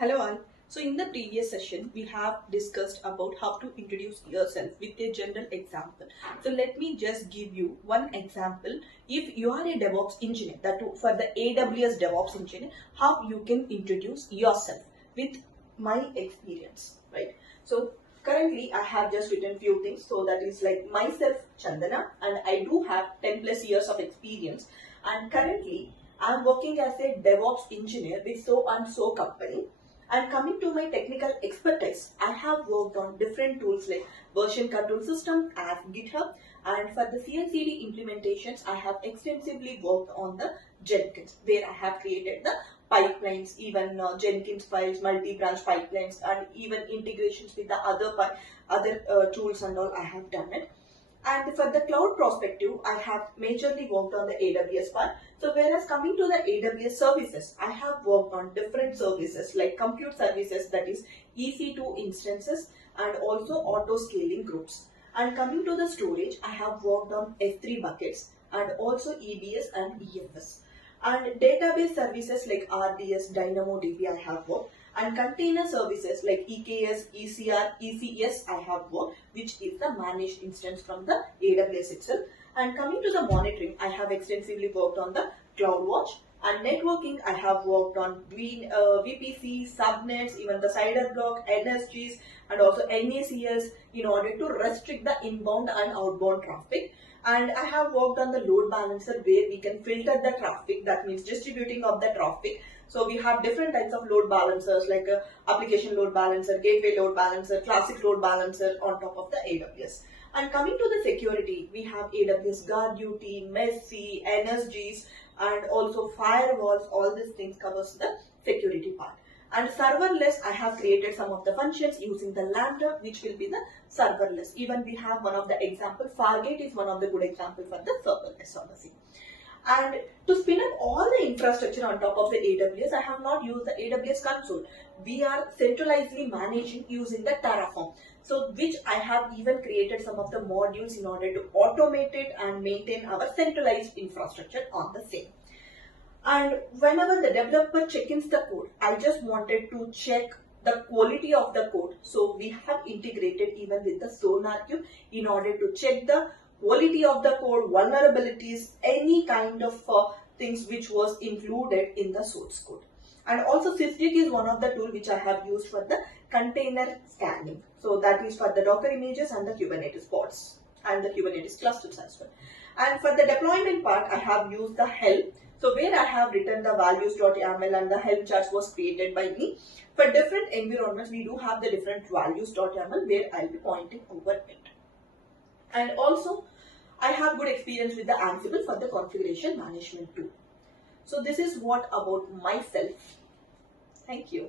Hello all. So in the previous session, we have discussed about how to introduce yourself with a general example. So let me just give you one example. If you are a DevOps engineer, that too for the AWS DevOps Engineer, how you can introduce yourself with my experience, right? So currently I have just written few things. So that is like myself, Chandana, and I do have 10 plus years of experience. And currently I am working as a DevOps engineer with so and so company. And coming to my technical expertise, I have worked on different tools like version control system as GitHub, and for the CI/CD implementations, I have extensively worked on the Jenkins, where I have created the pipelines, even Jenkins files, multi-branch pipelines, and even integrations with the other tools and all. I have done it. And for the cloud perspective, I have majorly worked on the AWS part. So whereas coming to the AWS services, I have worked on different services like compute services, that is EC2 instances, and also auto scaling groups. And coming to the storage, I have worked on S3 buckets and also EBS and EFS. And database services like RDS, DynamoDB I have worked, and container services like EKS, ECR, ECS I have worked, which is the managed instance from the AWS itself. And coming to the monitoring, I have extensively worked on the CloudWatch, and networking I have worked on VPC, subnets, even the CIDR block, NSGs, and also NACS in order to restrict the inbound and outbound traffic. And I have worked on the load balancer where we can filter the traffic, that means distributing of the traffic. So we have different types of load balancers like application load balancer, gateway load balancer, classic load balancer on top of the AWS. And coming to the security, we have AWS Guard Duty, Messi, NSGs, and also firewalls. All these things covers the security part. And serverless, I have created some of the functions using the Lambda, which will be the serverless. Even we have one of the example, Fargate is one of the good example for the serverless on the scene. And to spin up all the infrastructure on top of the AWS, I have not used the AWS console. We are centralizedly managing using the Terraform. So which I have even created some of the modules in order to automate it and maintain our centralized infrastructure on the same. And whenever the developer check-ins the code, I just wanted to check the quality of the code. So we have integrated even with the SonarQube in order to check the quality of the code, vulnerabilities, any kind of things which was included in the source code. And also Sysdig is one of the tools which I have used for the container scanning. So that is for the Docker images and the Kubernetes pods and the Kubernetes clusters as well. And for the deployment part, I have used the Helm. So where I have written the values.yaml and the Helm charts was created by me. For different environments, we do have the different values.yaml where I'll be pointing over it. And also, I have good experience with the Ansible for the configuration management too. So this is what about myself. Thank you.